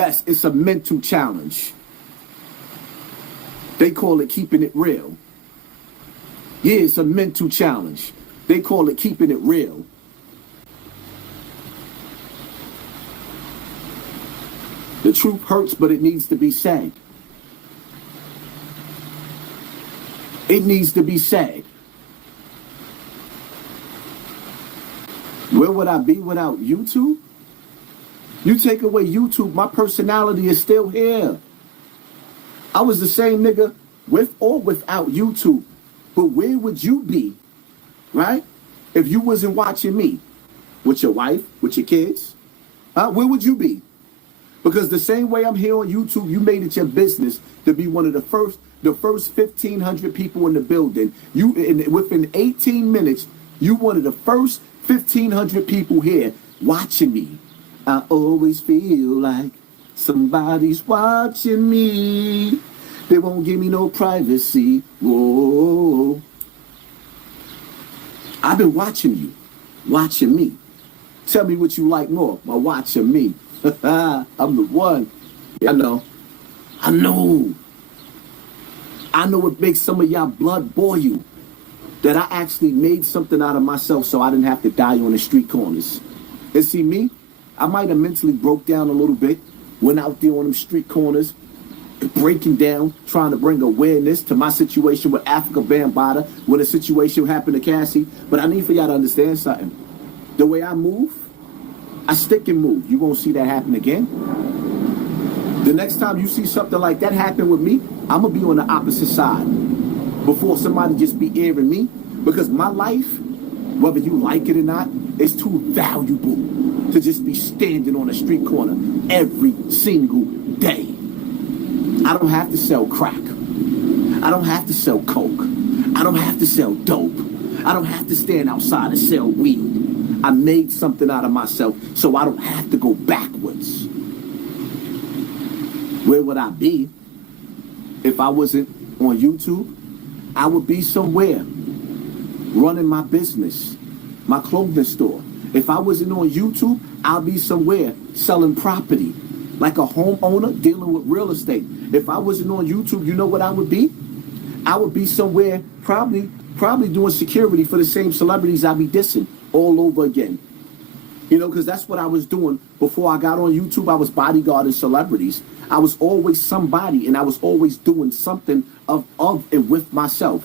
Yes, it's a mental challenge. They call it keeping it real. Yeah, it's a mental challenge. They call it keeping it real. The truth hurts, but it needs to be said. It needs to be said. Where would I be without YouTube? You take away YouTube, my personality is still here. I was the same nigga with or without YouTube. But where would you be, right? If you wasn't watching me with your wife, with your kids, where would you be? Because the same way I'm here on YouTube, you made it your business to be one of the first 1,500 people in the building. Within 18 minutes, you one of the first 1,500 people here watching me. I always feel like somebody's watching me. They won't give me no privacy. Whoa. I've been watching you, watching me. Tell me what you like more by watching me. I'm the one. I know. I know it makes some of y'all blood boil that I actually made something out of myself so I didn't have to die on the street corners. And see me, I might have mentally broke down a little bit, went out there on them street corners, breaking down, trying to bring awareness to my situation with Africa Bambaataa, when a situation happened to Cassie. But I need for y'all to understand something. The way I move, I stick and move. You won't see that happen again. The next time you see something like that happen with me, I'm going to be on the opposite side before somebody just be airing me. Because my life, whether you like it or not, is too valuable to just be standing on a street corner every single day. I don't have to sell crack. I don't have to sell coke. I don't have to sell dope. I don't have to stand outside and sell weed. I made something out of myself so I don't have to go backwards. Where would I be if I wasn't on YouTube? I would be somewhere running my business, my clothing store. If I wasn't on YouTube, I'll be somewhere selling property, like a homeowner dealing with real estate. If I wasn't on YouTube, you know what I would be? I would be somewhere probably doing security for the same celebrities I be dissing all over again. You know, because that's what I was doing before I got on YouTube. I was bodyguarding celebrities. I was always somebody, and I was always doing something of and with myself.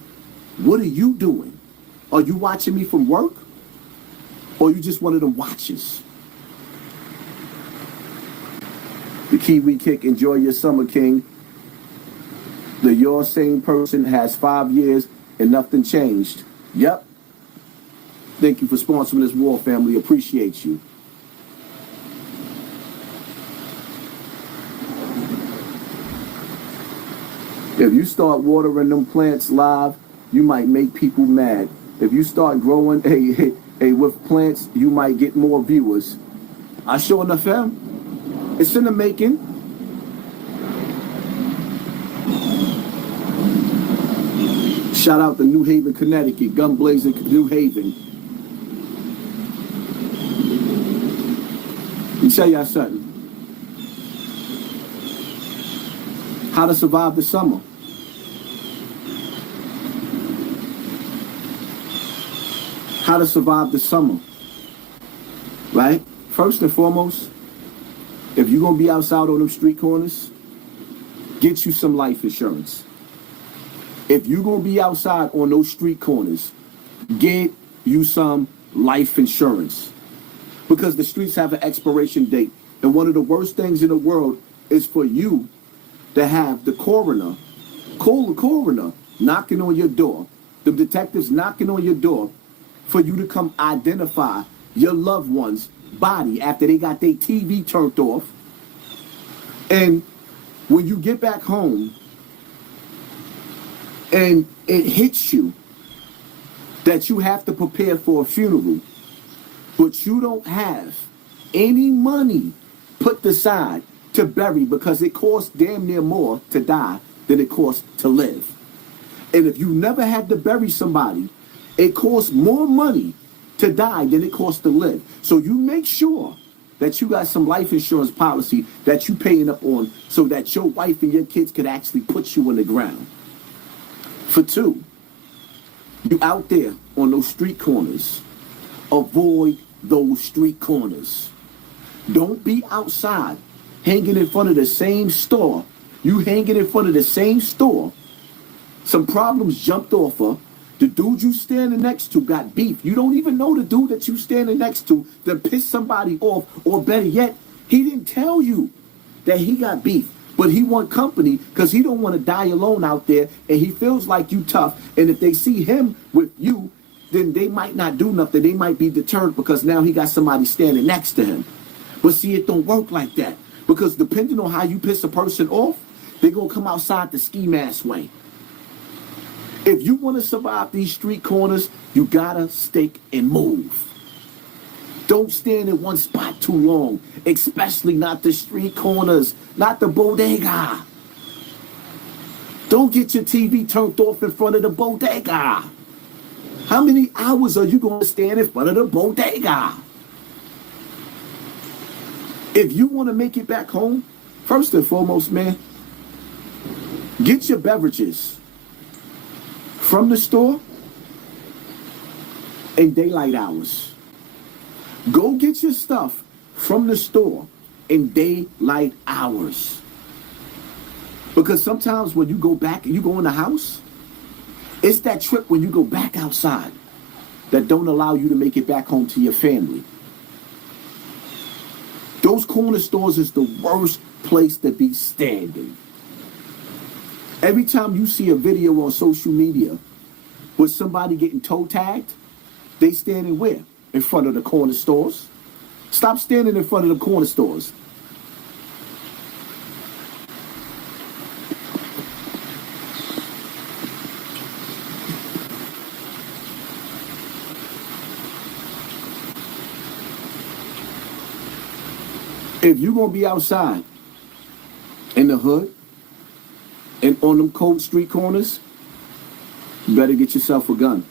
What are you doing? Are you watching me from work? Or are you just one of them watchers? The Kiwi Kick, enjoy your summer, King. The Your Same Person has 5 years and nothing changed. Yep. Thank you for sponsoring this war, family. Appreciate you. If you start watering them plants live, you might make people mad. If you start growing with plants, you might get more viewers. I sure enough am. It's in the making. Shout out to New Haven, Connecticut. Gun blazing New Haven. Let me tell y'all something. How to survive the summer. How to survive the summer. Right? First and foremost, if you're going to be outside on them street corners, get you some life insurance. If you're going to be outside on those street corners, get you some life insurance. Because the streets have an expiration date. And one of the worst things in the world is for you to have the coroner, call the coroner, knocking on your door, the detectives knocking on your door, for you to come identify your loved one's body after they got their TV turned off. And when you get back home and it hits you that you have to prepare for a funeral, but you don't have any money put aside to bury because it costs damn near more to die than it costs to live. And if you never had to bury somebody, it costs more money to die than it costs to live. So you make sure that you got some life insurance policy that you paying up on so that your wife and your kids could actually put you on the ground. For two, you out there on those street corners. Avoid those street corners. Don't be outside hanging in front of the same store. You hanging in front of the same store. Some problems jumped off of. The dude you standing next to got beef. You don't even know the dude that you standing next to that pissed somebody off, or better yet, he didn't tell you that he got beef. But he want company because he don't want to die alone out there, and he feels like you tough. And if they see him with you, then they might not do nothing. They might be deterred because now he got somebody standing next to him. But see, it don't work like that. Because depending on how you piss a person off, they're going to come outside the ski mask way. If you want to survive these street corners, you gotta stick and move. Don't stand in one spot too long, especially not the street corners, not the bodega. Don't get your TV turned off in front of the bodega. How many hours are you going to stand in front of the bodega? If you want to make it back home, first and foremost, man, get your beverages from the store in daylight hours. Go get your stuff from the store in daylight hours. Because sometimes when you go back and you go in the house, it's that trip when you go back outside that don't allow you to make it back home to your family. Those corner stores is the worst place to be standing. Every time you see a video on social media with somebody getting toe tagged, they standing where? In front of the corner stores. Stop standing in front of the corner stores. If you're going to be outside in the hood and on them cold street corners, you better get yourself a gun.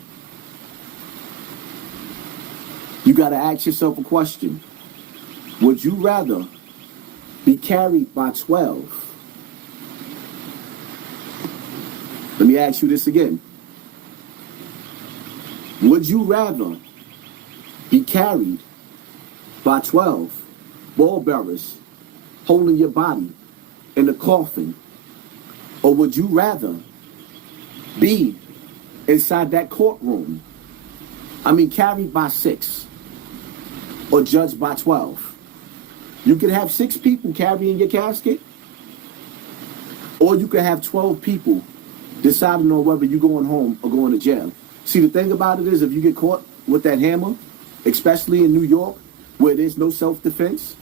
You got to ask yourself a question. Would you rather be carried by 12? Let me ask you this again. Would you rather be carried by 12 ball bearers holding your body in a coffin? Or would you rather be inside that courtroom, carried by 6 or judged by 12? You could have 6 people carrying your casket, or you could have 12 people deciding on whether you're going home or going to jail. See, the thing about it is, if you get caught with that hammer, especially in New York, where there's no self-defense,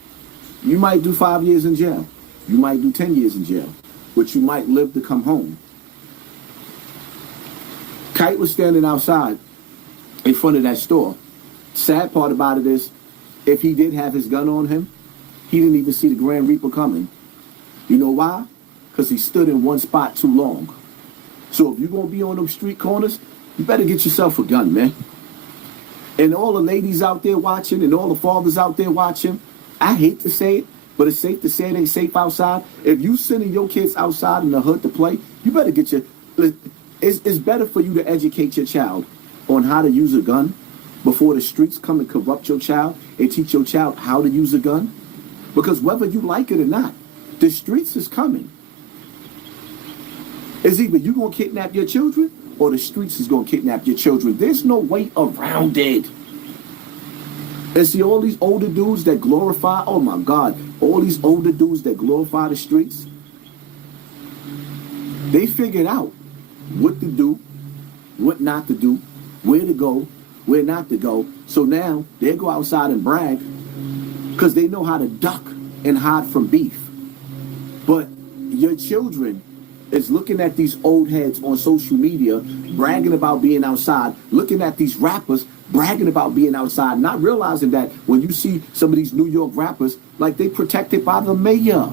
you might do 5 years in jail. You might do 10 years in jail, but you might live to come home. Kite was standing outside in front of that store. Sad part about it is, if he did have his gun on him, he didn't even see the Grand Reaper coming. You know why? Because he stood in one spot too long. So if you're going to be on them street corners, you better get yourself a gun, man. And all the ladies out there watching and all the fathers out there watching, I hate to say it, but it's safe to say it ain't safe outside. If you sending your kids outside in the hood to play, you better get your... It's better for you to educate your child on how to use a gun before the streets come and corrupt your child and teach your child how to use a gun. Because whether you like it or not, the streets is coming. It's either you going to kidnap your children or the streets is going to kidnap your children. There's no way around it. And see, all these older dudes that glorify, oh my God, all these older dudes that glorify the streets, they figured out what to do, what not to do, where to go, where not to go. So now they go outside and brag because they know how to duck and hide from beef. But your children is looking at these old heads on social media bragging about being outside, looking at these rappers bragging about being outside, not realizing that when you see some of these New York rappers, like they protected by the mayor.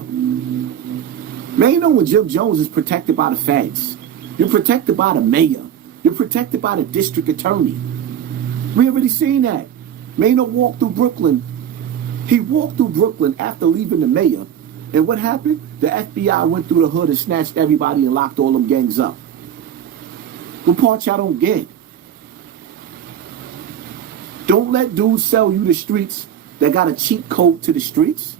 Man, you know when Jim Jones is protected by the feds. You're protected by the mayor. You're protected by the district attorney. We already seen that. Man, don't walk through Brooklyn He walked through Brooklyn after leaving the mayor, and what happened? The FBI went through the hood and snatched everybody and locked all them gangs up. What part y'all don't get? Don't let dudes sell you the streets that got a cheat code to the streets.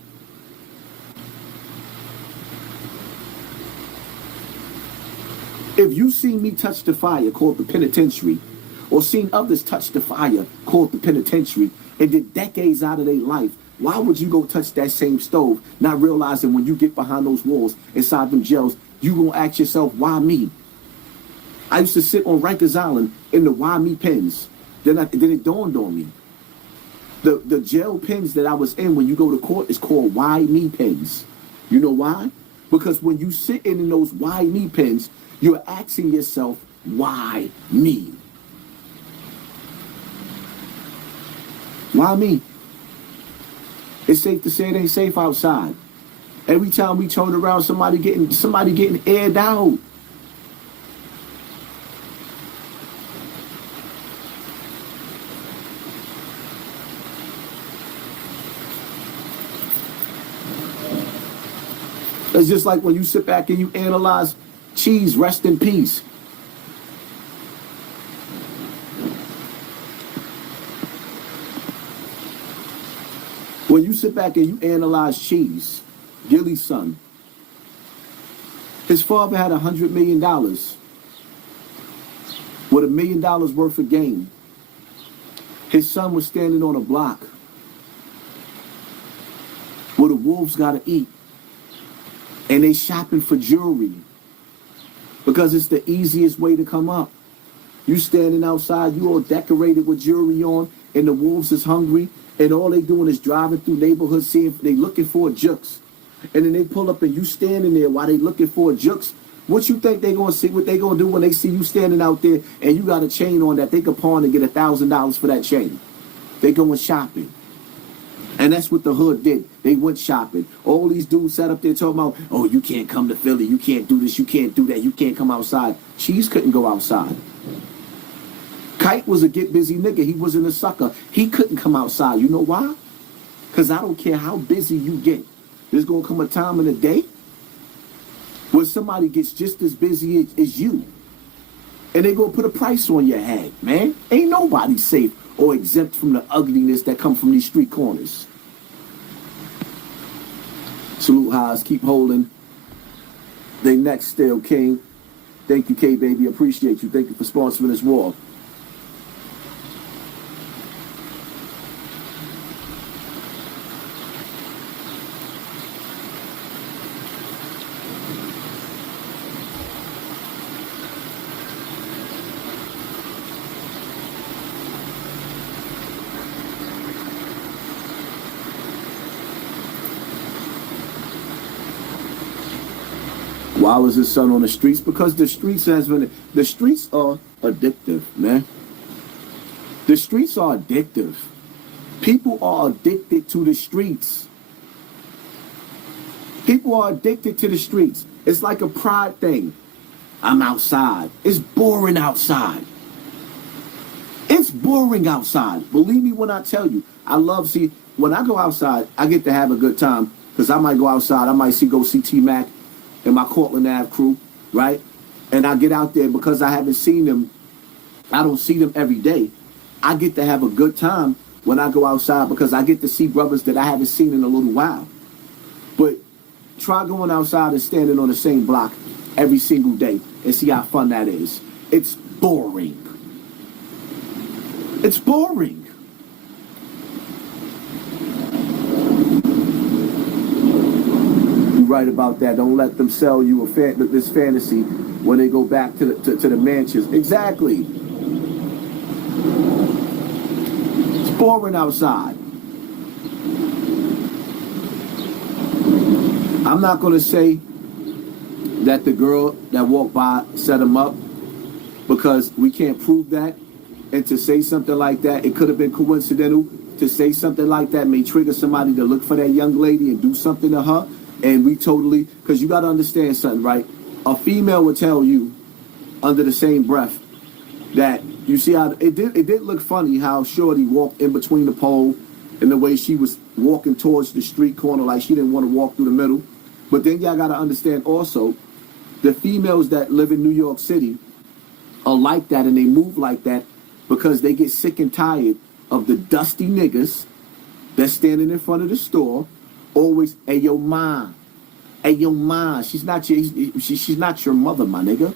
If you seen me touch the fire called the penitentiary, or seen others touch the fire called the penitentiary, and did decades out of their life, why would you go touch that same stove, not realizing when you get behind those walls inside them jails, you gonna ask yourself, why me? I used to sit on Rikers Island in the why me pens. Then it dawned on me. The jail pens that I was in when you go to court is called why me pens. You know why? Because when you sit in those why me pens, you're asking yourself, why me? Why me? It's safe to say it ain't safe outside. Every time we turn around, somebody getting aired out. It's just like when you sit back and you analyze Cheese, rest in peace. When you sit back and you analyze Cheese, Gilly's son, his father had $100 million with $1 million worth of game. His son was standing on a block where the wolves gotta eat, and they shopping for jewelry because it's the easiest way to come up. You standing outside, you all decorated with jewelry on, and the wolves is hungry, and all they doing is driving through neighborhoods, seeing if they looking for a jukes. And then they pull up and you standing there while they looking for a jukes. What you think they gonna see? What they gonna do when they see you standing out there and you got a chain on that they could pawn and get $1,000 for that chain? They going shopping. And that's what the hood did. They went shopping. All these dudes sat up there talking about, oh, you can't come to Philly. You can't do this. You can't do that. You can't come outside. Cheese couldn't go outside. Kite was a get busy nigga. He wasn't a sucker. He couldn't come outside. You know why? Because I don't care how busy you get. There's going to come a time in the day where somebody gets just as busy as you. And they're going to put a price on your head, man. Ain't nobody safe or exempt from the ugliness that come from these street corners. Salute highs, keep holding. They next still, King. Thank you, K-Baby. Appreciate you. Thank you for sponsoring this war. Why was his son on the streets? Because the streets are addictive, man. The streets are addictive. People are addicted to the streets. People are addicted to the streets. It's like a pride thing. I'm outside. It's boring outside. It's boring outside. Believe me when I tell you. When I go outside, I get to have a good time. Because I might go outside. I might go see T-Mac and my Cortland Ave crew, right? And I get out there because I haven't seen them. I don't see them every day. I get to have a good time when I go outside because I get to see brothers that I haven't seen in a little while. But try going outside and standing on the same block every single day and see how fun that is. It's boring. It's boring. Right about that. Don't let them sell you this fantasy when they go back to the mansions. Exactly. It's boring outside. I'm not going to say that the girl that walked by set him up because we can't prove that. And to say something like that, it could have been coincidental. To say something like that may trigger somebody to look for that young lady and do something to her. And we totally, because you got to understand something, right? A female would tell you under the same breath that you see how it did look funny how Shorty walked in between the pole in the way she was walking towards the street corner like she didn't want to walk through the middle. But then y'all got to understand also, the females that live in New York City are like that, and they move like that because they get sick and tired of the dusty niggas that's standing in front of the store always, hey yo ma, she's not your mother, my nigga.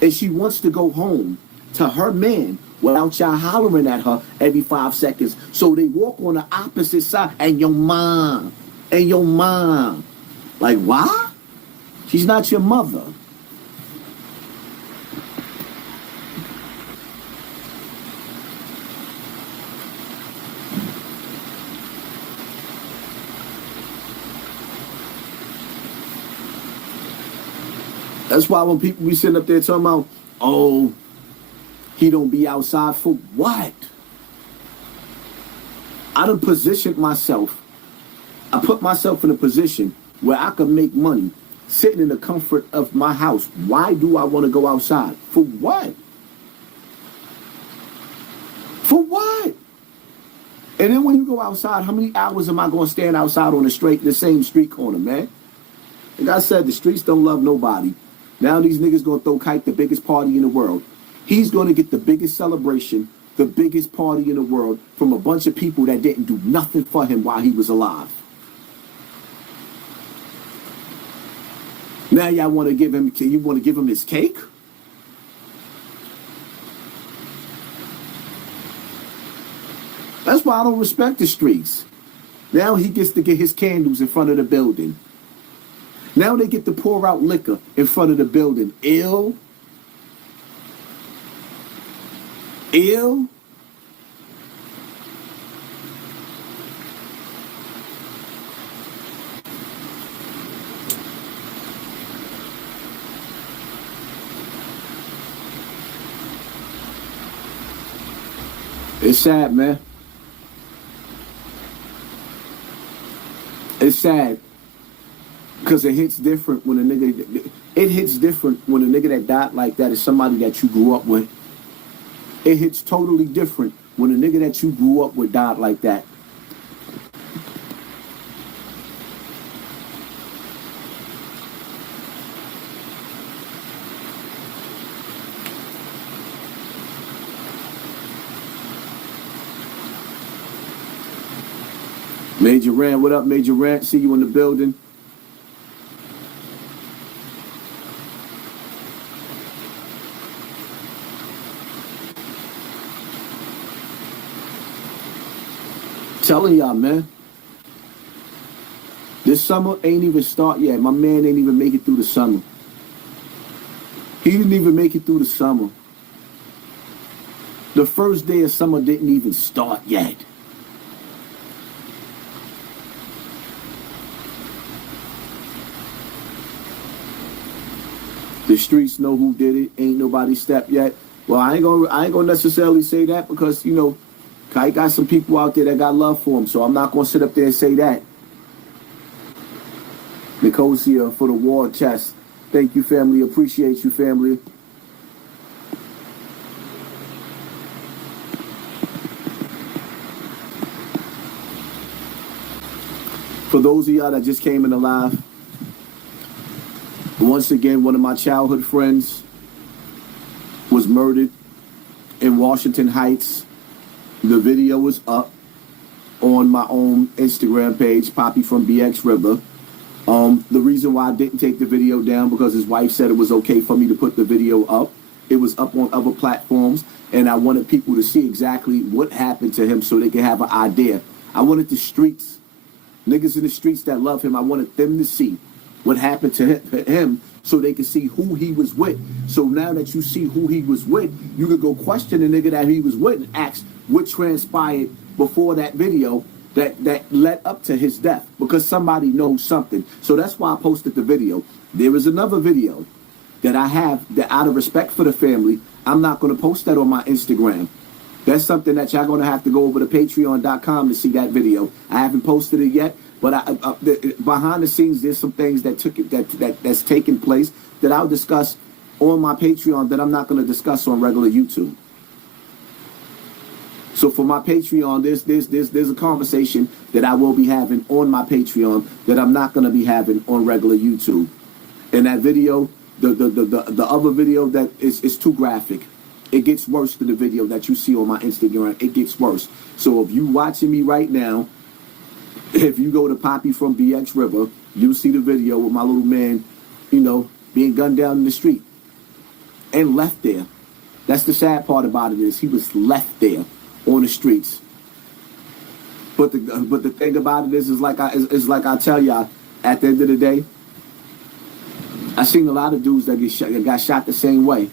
And she wants to go home to her man without y'all hollering at her every 5 seconds. So they walk on the opposite side, and your mom. Like, why? She's not your mother. That's why when people be sitting up there talking about, oh, he don't be outside for what? I done positioned myself. I put myself in a position where I could make money sitting in the comfort of my house. Why do I want to go outside? For what? For what? And then when you go outside, how many hours am I going to stand outside on the same street corner, man? Like I said, the streets don't love nobody. Now these niggas gonna throw Kite the biggest party in the world. He's gonna get the biggest celebration, the biggest party in the world from a bunch of people that didn't do nothing for him while he was alive. Now y'all want to give him his cake? That's why I don't respect the streets. Now he gets to get his candles in front of the building. Now they get to pour out liquor in front of the building. Ill. It's sad, man. It's sad. Because it hits different when a nigga that died like that is somebody that you grew up with. It hits totally different when a nigga that you grew up with died like that. Major Rant, what up, Major Rant? See you in the building. Telling y'all, man. This summer ain't even start yet. My man ain't even make it through the summer. He didn't even make it through the summer. The first day of summer didn't even start yet. The streets know who did it. Ain't nobody stepped yet. Well, I ain't gonna necessarily say that because, you know, I got some people out there that got love for him, so I'm not going to sit up there and say that. Nicosia for the war chest. Thank you, family. Appreciate you, family. For those of y'all that just came in the live, once again, one of my childhood friends was murdered in Washington Heights. The video is up on my own Instagram page, Poppy from BX River. The reason why I didn't take the video down because his wife said it was okay for me to put the video up. It was up on other platforms, and I wanted people to see exactly what happened to him so they could have an idea. I wanted the streets, niggas in the streets that love him, I wanted them to see what happened to him so they could see who he was with. So now that you see who he was with, you could go question the nigga that he was with and ask what transpired before that video that led up to his death, because somebody knows something. So that's why I posted the video. There is another video that I have that, out of respect for the family, I'm not going to post that on my Instagram. That's something that y'all going to have to go over to patreon.com to see that video. I haven't posted it yet, but behind the scenes, there's some things that's taking place that I'll discuss on my Patreon that I'm not going to discuss on regular YouTube. So for my Patreon, there's a conversation that I will be having on my Patreon that I'm not gonna be having on regular YouTube. And that video, the other video that is too graphic. It gets worse than the video that you see on my Instagram. It gets worse. So if you watching me right now, if you go to Poppy from BX River, you'll see the video with my little man, being gunned down in the street and left there. That's the sad part about it, is he was left there on the streets. But the thing about it is like I tell y'all, at the end of the day, I seen a lot of dudes that got shot the same way,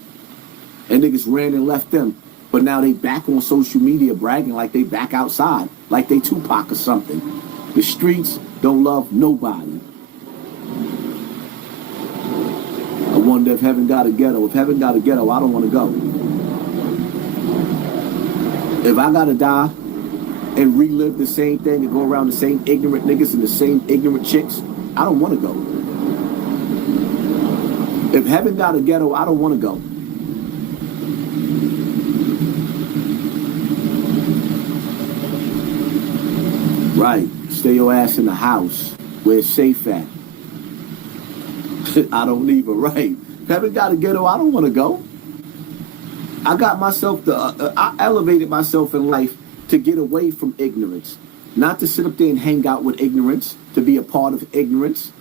and niggas ran and left them. But now they back on social media bragging like they back outside, like they Tupac or something. The streets don't love nobody. I wonder if heaven got a ghetto. If heaven got a ghetto, I don't want to go. If I gotta die and relive the same thing and go around the same ignorant niggas and the same ignorant chicks, I don't want to go. If heaven got a ghetto, I don't want to go. Right. Stay your ass in the house where it's safe at. I don't either. Right. If heaven got a ghetto, I don't want to go. I got myself I elevated myself in life to get away from ignorance. Not to sit up there and hang out with ignorance, to be a part of ignorance.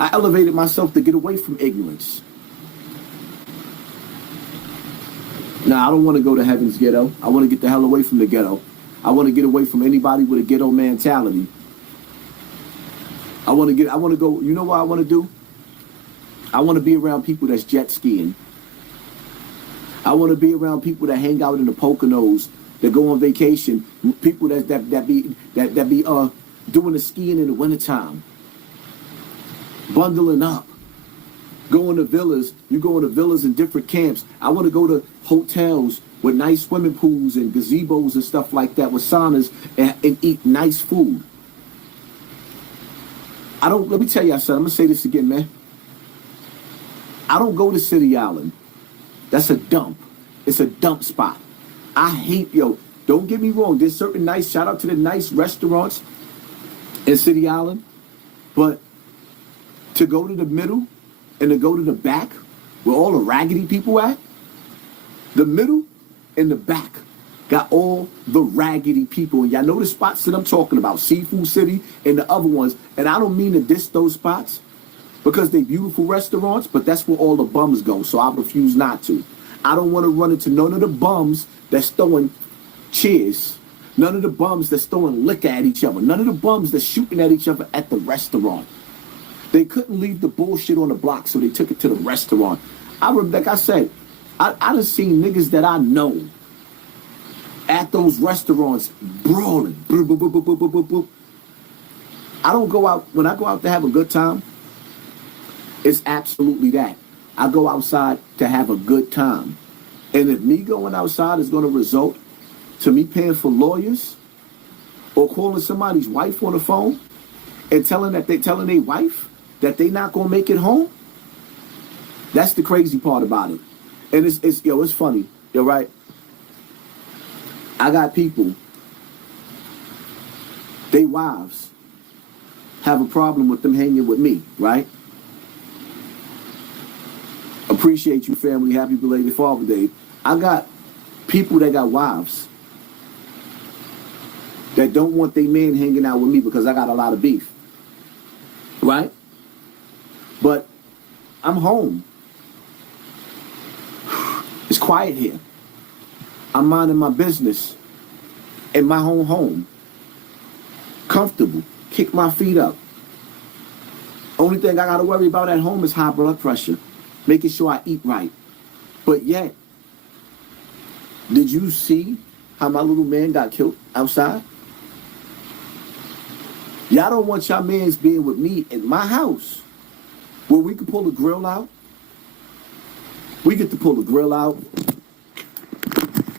I elevated myself to get away from ignorance. Now, I don't want to go to heaven's ghetto. I want to get the hell away from the ghetto. I want to get away from anybody with a ghetto mentality. I want to go, you know what I want to do? I want to be around people that's jet skiing. I want to be around people that hang out in the Poconos, that go on vacation, people that be doing the skiing in the wintertime, bundling up, going to villas. You go into villas in different camps. I want to go to hotels with nice swimming pools and gazebos and stuff like that, with saunas, and eat nice food. Let me tell y'all something. I'm going to say this again, man. I don't go to City Island. That's a dump. It's a dump spot. I hate, don't get me wrong. There's certain nice, shout out to the nice restaurants in City Island. But to go to the middle and to go to the back where all the raggedy people at, the middle and the back got all the raggedy people. And y'all know the spots that I'm talking about, Seafood City and the other ones. And I don't mean to diss those spots because they're beautiful restaurants, but that's where all the bums go, so I refuse not to. I don't want to run into none of the bums that's throwing cheers, none of the bums that's throwing liquor at each other, none of the bums that's shooting at each other at the restaurant. They couldn't leave the bullshit on the block, so they took it to the restaurant. Like I said, I done seen niggas that I know at those restaurants brawling. Boop, boop, boop, boop, boop, boop, boop. I don't go out, when I go out to have a good time, it's absolutely that. I go outside to have a good time. And if me going outside is going to result to me paying for lawyers or calling somebody's wife on the phone and telling their wife that they not going to make it home, that's the crazy part about it. And it's funny. You're right. I got people, they wives have a problem with them hanging with me, right? Appreciate you, family. Happy belated Father Day. I got people that got wives that don't want their man hanging out with me because I got a lot of beef. Right? But I'm home. It's quiet here. I'm minding my business in my own home. Comfortable. Kick my feet up. Only thing I got to worry about at home is high blood pressure. Making sure I eat right. But yet, did you see how my little man got killed outside? Y'all don't want y'all mans being with me in my house where we can pull the grill out. We get to pull the grill out.